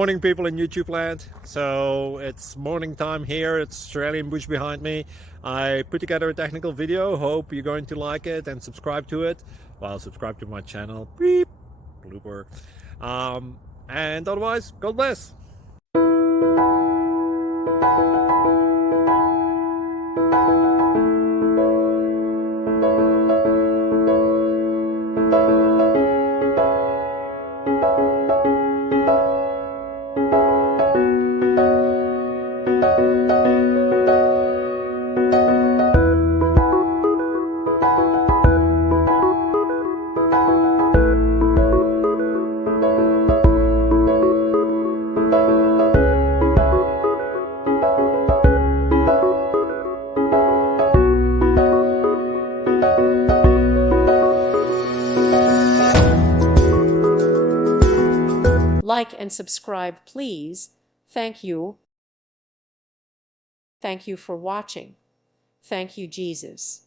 Morning, people in YouTube land. So it's morning time here. It's Australian bush behind me. I put together a technical video. Hope you're going to like it and subscribe to it. Well, subscribe to my channel. Beep. Blooper. And otherwise, God bless. Like and subscribe, please. Thank you. Thank you for watching. Thank you, Jesus.